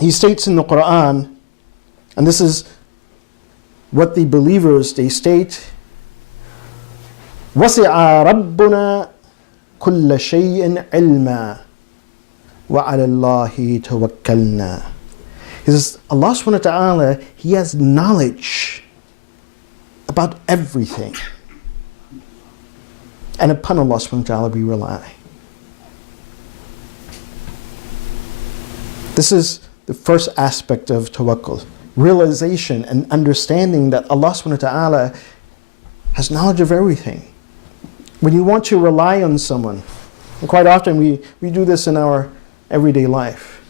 he states in the Quran, and this is what the believers, they state, وَسِعَ رَبُّنَا كُلَّ شَيْءٍ عِلْمًا وَعَلَى اللَّهِ تَوَكَّلْنَا. He says, Allah subhanahu wa ta'ala, He has knowledge about everything. And upon Allah subhanahu wa ta'ala we rely. This is the first aspect of tawakkul. Realization and understanding that Allah subhanahu wa ta'ala has knowledge of everything. When you want to rely on someone, and quite often we do this in our everyday life.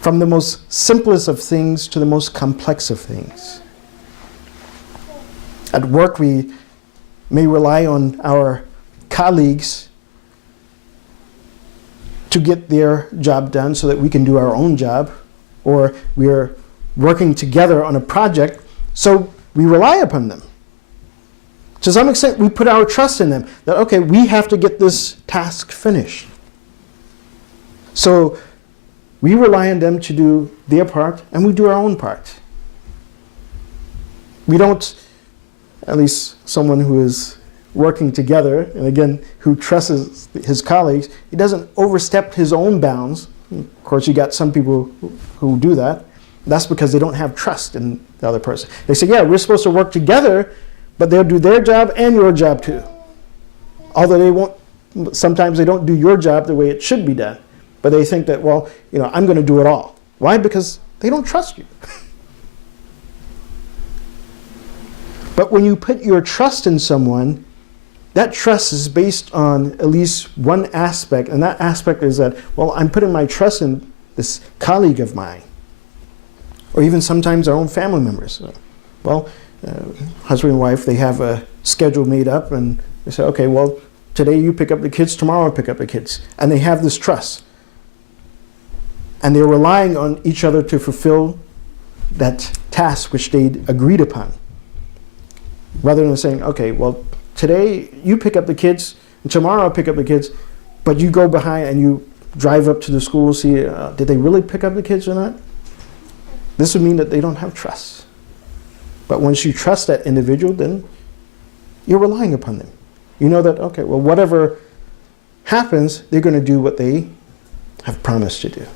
From the most simplest of things to the most complex of things. At work we may rely on our colleagues to get their job done so that we can do our own job, or we're working together on a project, so we rely upon them. To some extent, we put our trust in them, that okay, we have to get this task finished. So we rely on them to do their part, and we do our own part. We don't, at least someone who is working together, and again, who trusts his colleagues, he doesn't overstep his own bounds. Of course, you got some people who do that. That's because they don't have trust in the other person. They say, yeah, we're supposed to work together, but they'll do their job and your job too. Although they won't, sometimes they don't do your job the way it should be done. But they think that, well, you know, I'm going to do it all. Why? Because they don't trust you. But when you put your trust in someone, that trust is based on at least one aspect, and that aspect is that, well, I'm putting my trust in this colleague of mine, or even sometimes our own family members. Well, husband and wife, they have a schedule made up, and they say, okay, well, today you pick up the kids, tomorrow I pick up the kids. And they have this trust. And they're relying on each other to fulfill that task which they'd agreed upon. Rather than saying, okay, well, today you pick up the kids, and tomorrow I pick up the kids, but you go behind and you drive up to the school, see, did they really pick up the kids or not? This would mean that they don't have trust. But once you trust that individual, then you're relying upon them. You know that, okay, well, whatever happens, they're going to do what they have promised to do.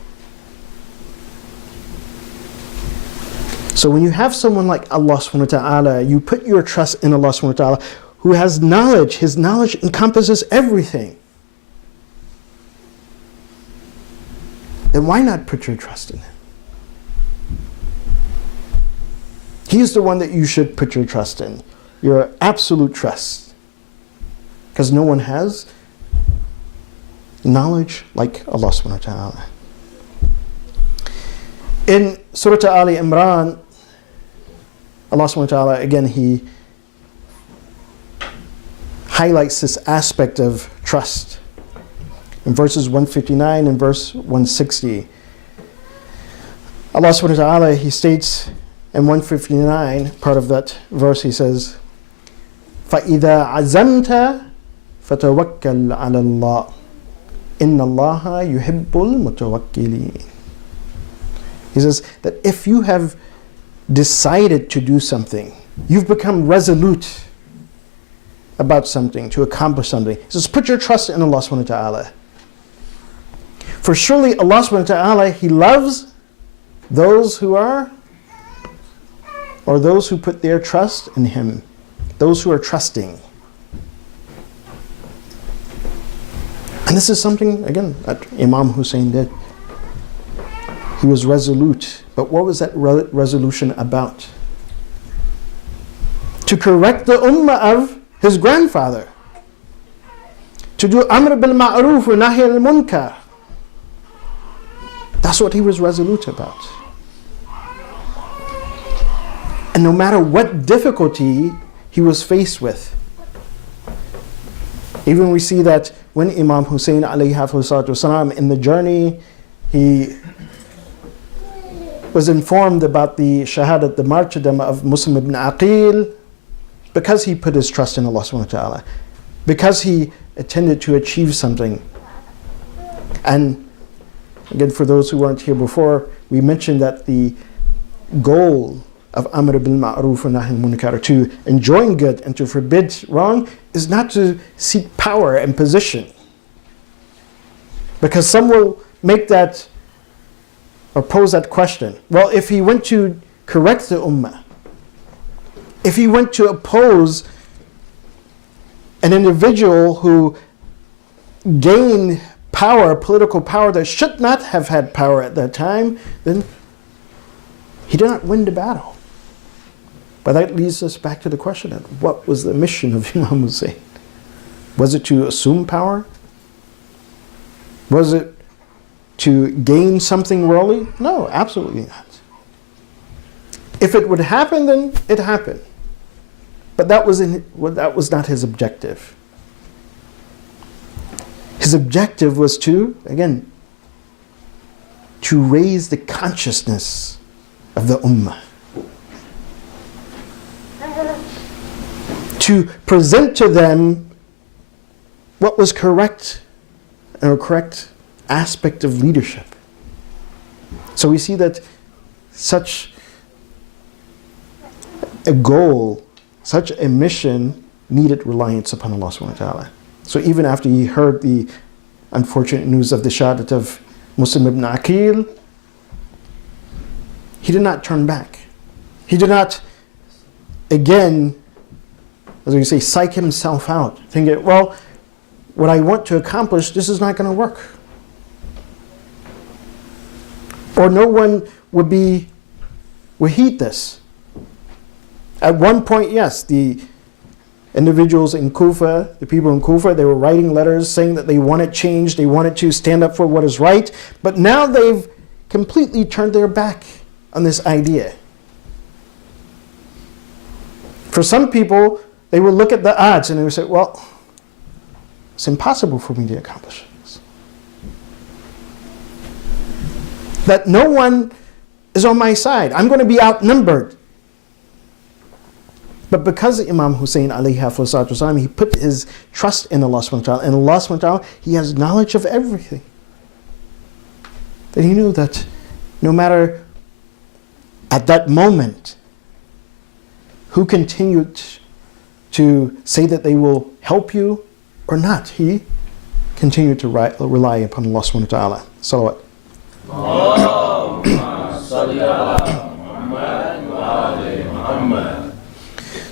So when you have someone like Allah subhanahu wa ta'ala, you put your trust in Allah subhanahu wa ta'ala, who has knowledge. His knowledge encompasses everything. Then why not put your trust in Him? He is the one that you should put your trust in, your absolute trust. Because no one has knowledge like Allah subhanahu wa ta'ala. In Surah Ali Imran, Allah subhanahu wa ta'ala, again, He highlights this aspect of trust. In verses 159 and verse 160, Allah subhanahu wa ta'ala, He states in 159, part of that verse, He says, فَإِذَا عَزَمْتَ فَتَوَكَّلْ عَلَى اللَّهِ إِنَّ اللَّهَ يُحِبُّ الْمُتَوَكِّلِينَ. He says that if you have decided to do something, you've become resolute about something, to accomplish something. He says, put your trust in Allah subhanahu wa ta'ala. For surely Allah subhanahu wa ta'ala, He loves those who are, or those who put their trust in Him, those who are trusting. And this is something, again, that Imam Hussein did. He was resolute. But what was that resolution about? To correct the ummah of his grandfather. To do amr bil ma'ruf wa nahy al munkar. That's what he was resolute about. And no matter what difficulty he was faced with. Even we see that when Imam Hussein alayhi salatu wasalam, in the journey, he was informed about the shahadat, the martyrdom of Muslim ibn Aqil, because he put his trust in Allah subhanahu wa ta'ala, because he intended to achieve something. And again, for those who weren't here before, we mentioned that the goal of Amr bil Ma'ruf and Nahy Munkar, to enjoin good and to forbid wrong, is not to seek power and position. Because some will make that or pose that question. Well, if he went to correct the ummah, if he went to oppose an individual who gained power, political power, that should not have had power at that time, then he did not win the battle. But that leads us back to the question of what was the mission of Imam Hussein? Was it to assume power? Was it to gain something worldly? No, absolutely not. If it would happen, then it happened. But that was not his objective. His objective was to, again, to raise the consciousness of the ummah. To present to them what was correct, and a correct aspect of leadership. So we see that such a goal, such a mission needed reliance upon Allah subhanahu wa ta'ala. So even after he heard the unfortunate news of the shahadat of Muslim ibn Aqil, he did not turn back. He did not, again, as we say, psych himself out, thinking, well, what I want to accomplish, this is not going to work. Or no one would heed this. At one point, yes, the individuals in Kufa, the people in Kufa, they were writing letters saying that they wanted change, they wanted to stand up for what is right, but now they've completely turned their back on this idea. For some people, they will look at the odds and they will say, well, it's impossible for me to accomplish this. That no one is on my side. I'm going to be outnumbered. But because Imam Hussein alayhi wasallam, he put his trust in Allah subhanahu wa ta'ala, and Allah subhanahu wa ta'ala, he has knowledge of everything. That he knew that no matter at that moment who continued to say that they will help you or not, he continued to rely upon Allah subhanahu wa ta'ala. Salawat.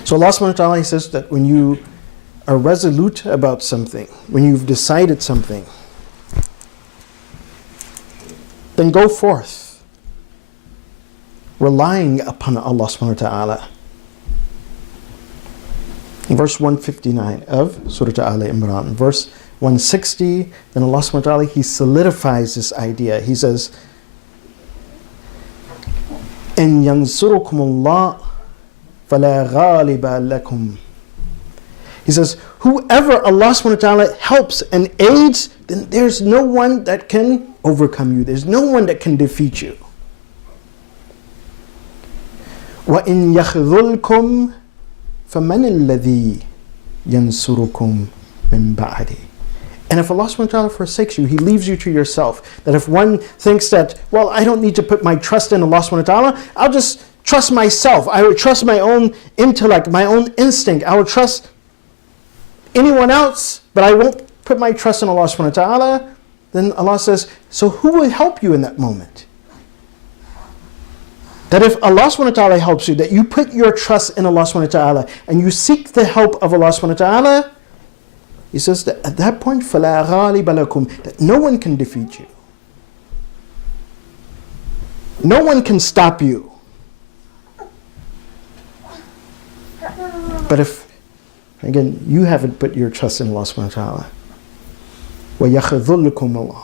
So Allah subhanahu wa ta'ala, he says that when you are resolute about something, when you've decided something, then go forth, relying upon Allah subhanahu wa ta'ala. In verse 159 of Surah Al-Imran, verse 160, then Allah subhanahu wa ta'ala, he solidifies this idea. He says, إِن يَنْصُرُكُمُ اللَّهُ فَلَا غَالِبَ لَكُمْ. He says, whoever Allah subhanahu wa ta'ala helps and aids, then there's no one that can overcome you. There's no one that can defeat you. وَإِن يَخْذُلْكُمْ فَمَنِ الَّذِي يَنْصُرُكُمْ مِنْ بَعْدِهِ. And if Allah subhanahu wa ta'ala forsakes you, he leaves you to yourself. That if one thinks that, well, I don't need to put my trust in Allah subhanahu wa ta'ala, I'll just trust myself. I would trust my own intellect, my own instinct. I would trust anyone else, but I won't put my trust in Allah subhanahu wa ta'ala. Then Allah says, so who will help you in that moment? That if Allah subhanahu wa ta'ala helps you, that you put your trust in Allah subhanahu wa ta'ala and you seek the help of Allah subhanahu wa ta'ala, he says that at that point, فَلَا غَالِبَ لَكُمْ, that no one can defeat you. No one can stop you. But if, again, you haven't put your trust in Allah subhanahu wa ta'ala, وَيَخْذُلُكُمْ اللَّهُ,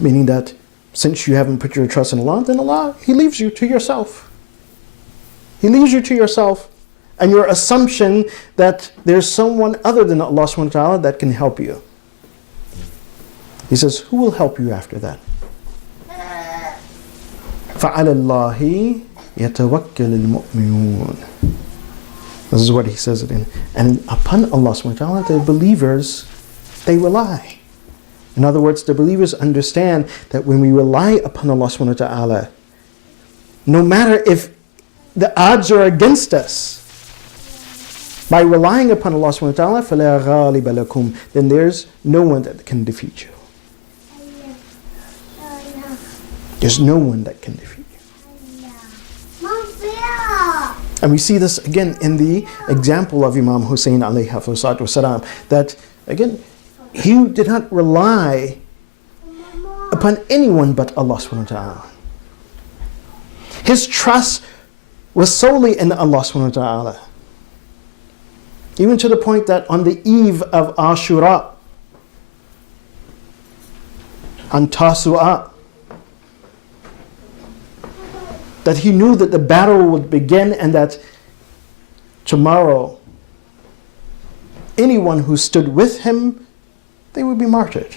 meaning that since you haven't put your trust in Allah, then Allah, he leaves you to yourself. He leaves you to yourself and your assumption that there's someone other than Allah subhanahu wa ta'ala that can help you. He says, who will help you after that? فَعَلَى اللَّهِ يَتَوَكَّلِ الْمُؤْمِنُونَ. This is what he says it in. And upon Allah subhanahu wa ta'ala, the believers, they rely. In other words, the believers understand that when we rely upon Allah subhanahu wa ta'ala, no matter if the odds are against us, by relying upon Allah subhanahu wa ta'ala, فَلَا غَالِبَ لَكُمْ, then there's no one that can defeat you. There's no one that can defeat you. And we see this again in the example of Imam Hussein alayhi salatu wasalam, that again, he did not rely upon anyone but Allah subhanahu wa ta'ala. His trust was solely in Allah subhanahu wa ta'ala. Even to the point that on the eve of Ashura, on Tasu'a, that he knew that the battle would begin and that tomorrow anyone who stood with him, they would be martyred.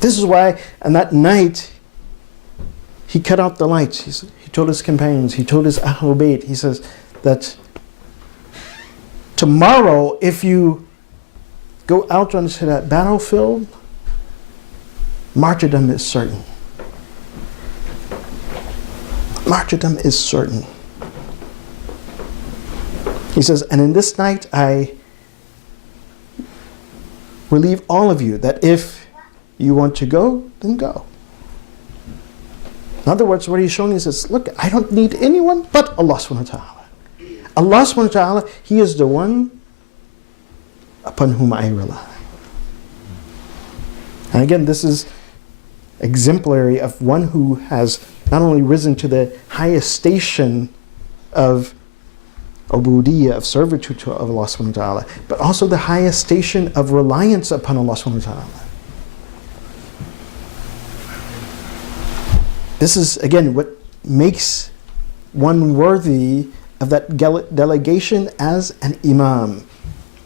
This is why on that night he cut out the lights. He told his companions, he told his Ahlul Bayt, he says that tomorrow if you go out onto that battlefield, martyrdom is certain. Martyrdom is certain. He says, and in this night I relieve all of you that if you want to go, then go. In other words, what he's showing is this, look, I don't need anyone but Allah subhanahu wa ta'ala. Allah subhanahu wa ta'ala, He is the one upon whom I rely. And again, this is exemplary of one who has not only risen to the highest station of ubudiyyah, of servitude to Allah subhanahu wa ta'ala, but also the highest station of reliance upon Allah subhanahu wa ta'ala. This is, again, what makes one worthy of that delegation as an imam.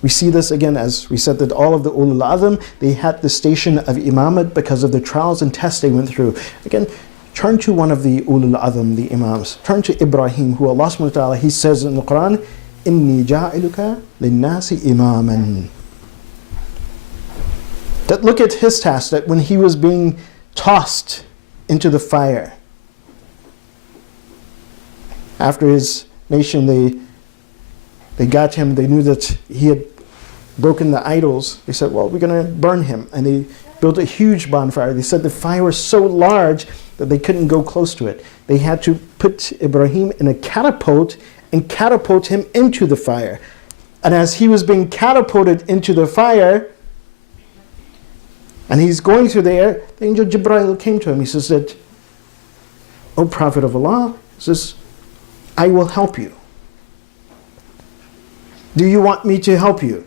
We see this again, as we said, that all of the ulul azm, they had the station of imamate because of the trials and tests they went through. Again, turn to one of the ulul azm, the imams. Turn to Ibrahim, who Allah subhanahu wa ta'ala, He says in the Quran, Inni ja'iluka linnasi imaman. That look at his task, that when he was being tossed into the fire, after his nation, they got him, they knew that he had broken the idols. They said, well, we're going to burn him. And they built a huge bonfire. They said the fire was so large that they couldn't go close to it. They had to put Ibrahim in a catapult and catapult him into the fire. And as he was being catapulted into the fire, and he's going through the air, the angel Jibreel came to him. He says that, O Prophet of Allah, he says, I will help you. Do you want me to help you?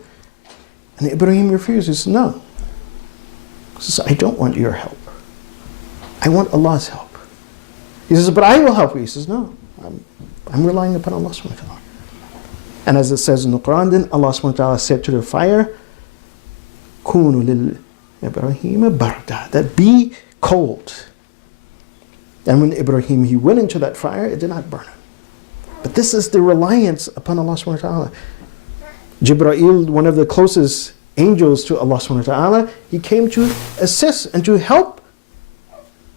And Ibrahim refused. He says, no. He says, I don't want your help. I want Allah's help. He says, but I will help you. He says, no, I'm relying upon Allah subhanahu wa ta'ala. And as it says in the Quran, then Allah subhanahu wa ta'ala said to the fire, Kunu lil Ibrahim barda, that be cold. And when Ibrahim, he went into that fire, it did not burn him. But this is the reliance upon Allah subhanahu wa ta'ala. Jibreel, one of the closest angels to Allah subhanahu wa ta'ala, he came to assist and to help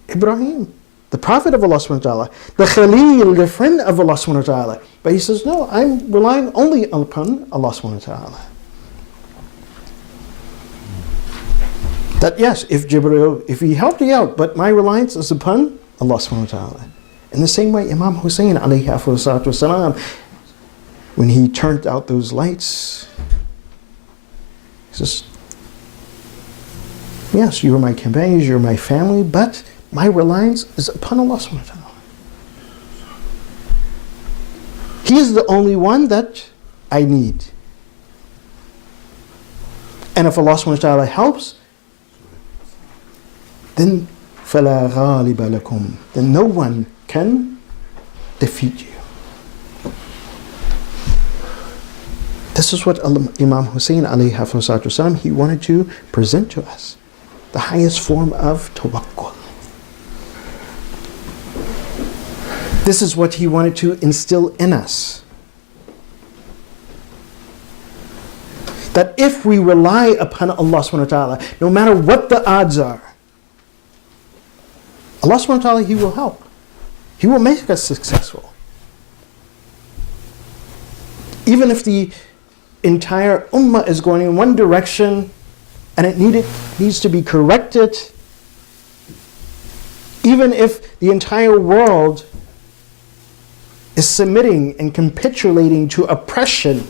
Ibrahim, the Prophet of Allah subhanahu wa ta'ala, the Khalil, the friend of Allah subhanahu wa ta'ala. But he says, no, I'm relying only upon Allah subhanahu wa ta'ala. That yes, if Jibreel, if he helped me out, but my reliance is upon Allah subhanahu wa ta'ala. In the same way, Imam Hussein alayhi salatu wasalam, when he turned out those lights, he says, yes, you are my companions, you're my family, but my reliance is upon Allah subhanahu wa ta'ala. He is the only one that I need. And if Allah subhanahu wa ta'ala helps, then فَلَا غَالِبَ لَكُمْ, then no one can defeat you. This is what Imam Hussein alayhi salatu wasalam, he wanted to present to us. The highest form of tawakkul. This is what he wanted to instill in us. That if we rely upon Allah subhanahu wa ta'ala, no matter what the odds are, Allah subhanahu wa ta'ala, He will help. He will make us successful. Even if the entire ummah is going in one direction and it needs to be corrected, even if the entire world is submitting and capitulating to oppression,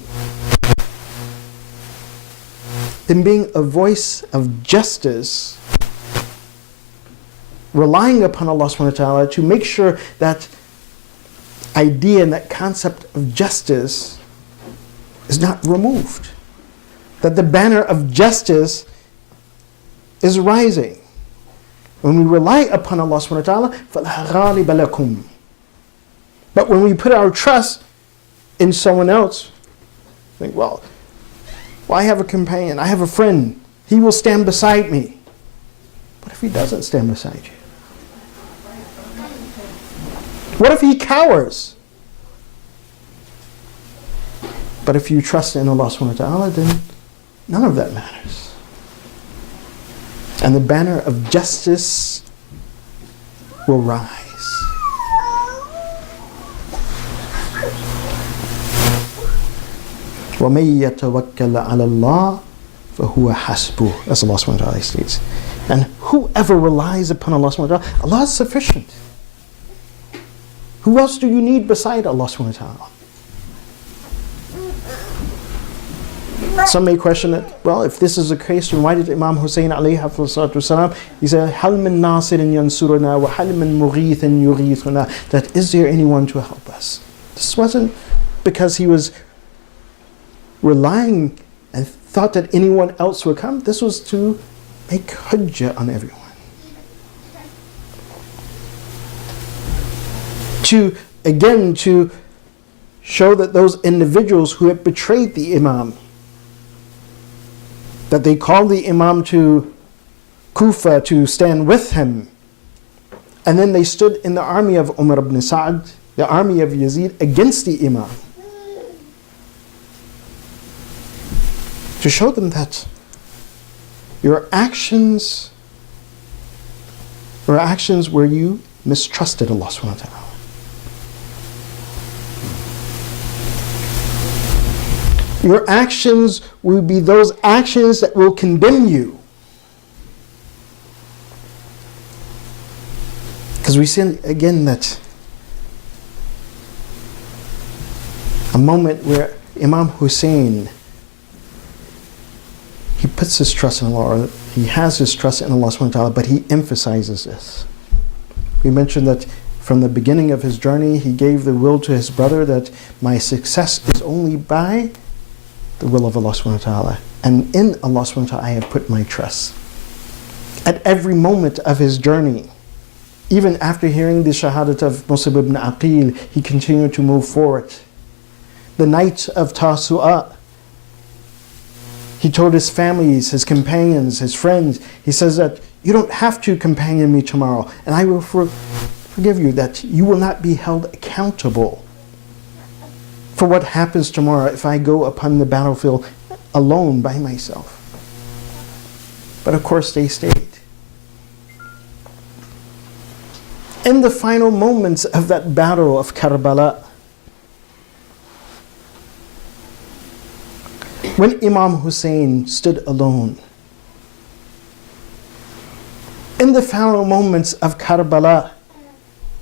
then being a voice of justice, relying upon Allah subhanahu wa ta'ala to make sure that idea and that concept of justice is not removed, that the banner of justice is rising. When we rely upon Allah subhanahu wa ta'ala, فَلَا غَالِبَ لَكُمْ. But when we put our trust in someone else, think, well, I have a companion, I have a friend, he will stand beside me. What if he doesn't stand beside you? What if he cowers? But if you trust in Allah subhanahu wa ta'ala, then none of that matters. And the banner of justice will rise. وَمَن يَتَوَكَّلْ عَلَى اللَّهِ فَهُوَ حَسْبُهُ, as Allah subhanahu wa ta'ala states. And whoever relies upon Allah subhanahu wa ta'ala, Allah is sufficient. Who else do you need beside Allah subhanahu wa ta'ala? Some may question it, well, if this is the case, then why did Imam Hussein alayhi wasalam, he said, هَلْ مِن نَاصِرٍ يَنْصُرُنَا وَهَلْ مِن مُغِيثٍ يُغِيثُنَا, that is there anyone to help us? This wasn't because he was relying and thought that anyone else would come. This was to make hujjah on everyone. To show that those individuals who had betrayed the Imam, that they called the Imam to Kufa to stand with him, and then they stood in the army of Umar ibn Sa'd, the army of Yazid, against the Imam, to show them that your actions were actions where you mistrusted Allah subhanahu wa ta'ala. Your actions will be those actions that will condemn you. Because we see again that a moment where Imam Hussein, he puts his trust in Allah, or he has his trust in Allah subhanahu wa ta'ala, but he emphasizes this. We mentioned that from the beginning of his journey, he gave the will to his brother that my success is only by the will of Allah subhanahu wa ta'ala. And in Allah subhanahu wa ta'ala I have put my trust. At every moment of his journey, even after hearing the shahadat of Musib ibn Aqil, he continued to move forward. The night of Tasu'a, he told his families, his companions, his friends, he says that you don't have to companion me tomorrow, and I will forgive you, that you will not be held accountable for what happens tomorrow if I go upon the battlefield alone by myself. But of course they stayed. In the final moments of that battle of Karbala, when Imam Hussein stood alone, in the final moments of Karbala,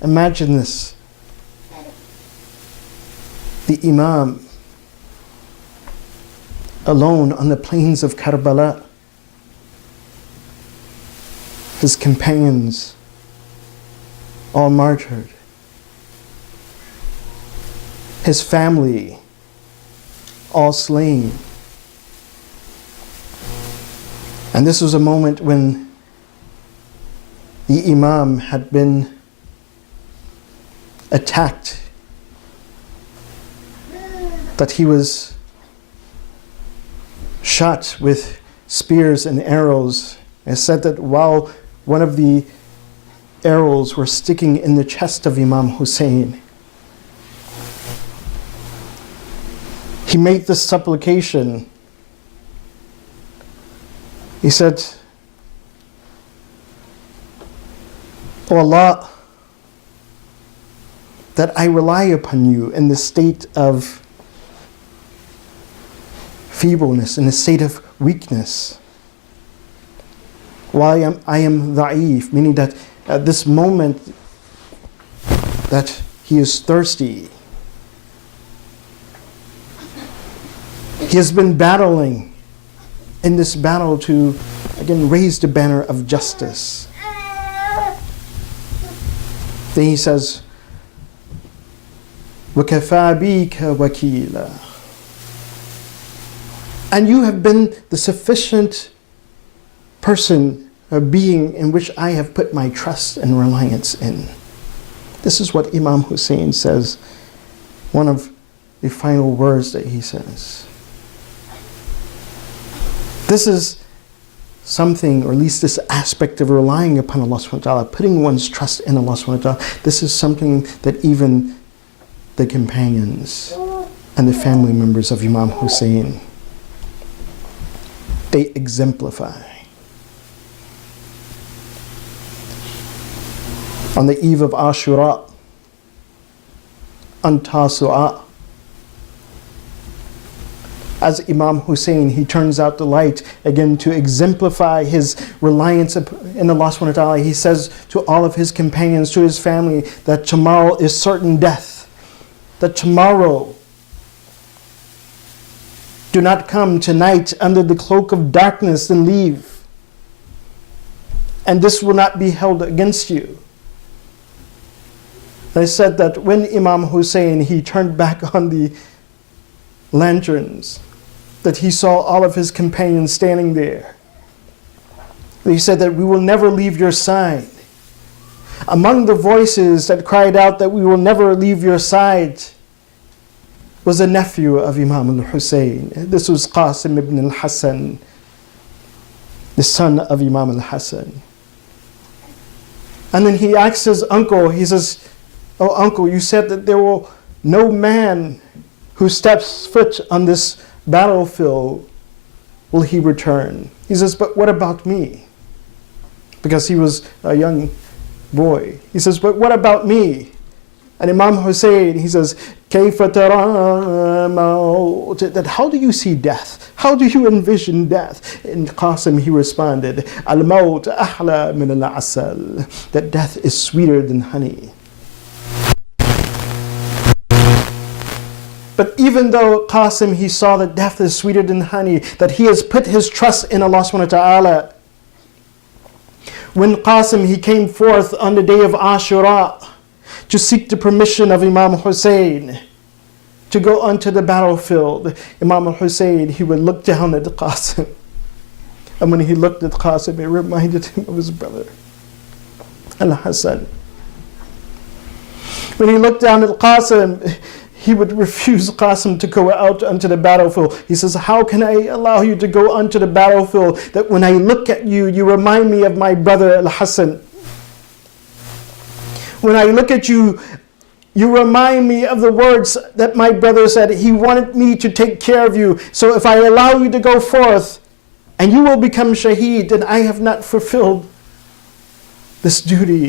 imagine this, the Imam alone on the plains of Karbala, his companions all martyred, his family all slain. And this was a moment when the Imam had been attacked, that he was shot with spears and arrows. It said that while one of the arrows were sticking in the chest of Imam Hussein, he made this supplication He said, "O Allah, that I rely upon you in the state of feebleness, in the state of weakness. While I am da'if," meaning that at this moment that he is thirsty. He has been battling in this battle to, again, raise the banner of justice. Then he says, وَكَفَى بِكَ وَكِيلًا. And you have been the sufficient person, a being in which I have put my trust and reliance in. This is what Imam Hussein says, one of the final words that he says. This is something, or at least this aspect of relying upon Allah subhanahu wa ta'ala, putting one's trust in Allah subhanahu wa ta'ala, this is something that even the companions and the family members of Imam Hussein, they exemplify. On the eve of Ashura, on Tasu'a, as Imam Hussein, he turns out the light again to exemplify his reliance in Allah subhanahu wa ta'ala. He says to all of his companions, to his family, that tomorrow is certain death. That tomorrow, do not come tonight under the cloak of darkness and leave. And this will not be held against you. They said that when Imam Hussein, he turned back on the lanterns, that he saw all of his companions standing there. He said that we will never leave your side. Among the voices that cried out that we will never leave your side was a nephew of Imam al-Hussein. This was Qasim ibn al-Hassan, the son of Imam al-Hassan. And then he asks his uncle, he says, "Oh uncle, you said that there will no man who steps foot on this battlefield will he return." He says, "But what about me?" Because he was a young boy. He says, "But what about me?" And Imam Hussein, he says, كَيْفَ تَرَى مَوْتَ, that how do you see death? How do you envision death? And Qasim, he responded, الْمَوْتَ أَحْلَى مِنَ الْعَسَلِ, that death is sweeter than honey. But even though Qasim, he saw that death is sweeter than honey, that he has put his trust in Allah subhanahu wa ta'ala, when Qasim, he came forth on the day of Ashura to seek the permission of Imam Hussein to go onto the battlefield, Imam Hussein, he would look down at Qasim. And when he looked at Qasim, it reminded him of his brother, Al-Hassan. When he looked down at Qasim, he would refuse Qasim to go out onto the battlefield. He says, "How can I allow you to go onto the battlefield that when I look at you, you remind me of my brother Al-Hassan? When I look at you, you remind me of the words that my brother said. He wanted me to take care of you. So if I allow you to go forth and you will become shaheed, then I have not fulfilled this duty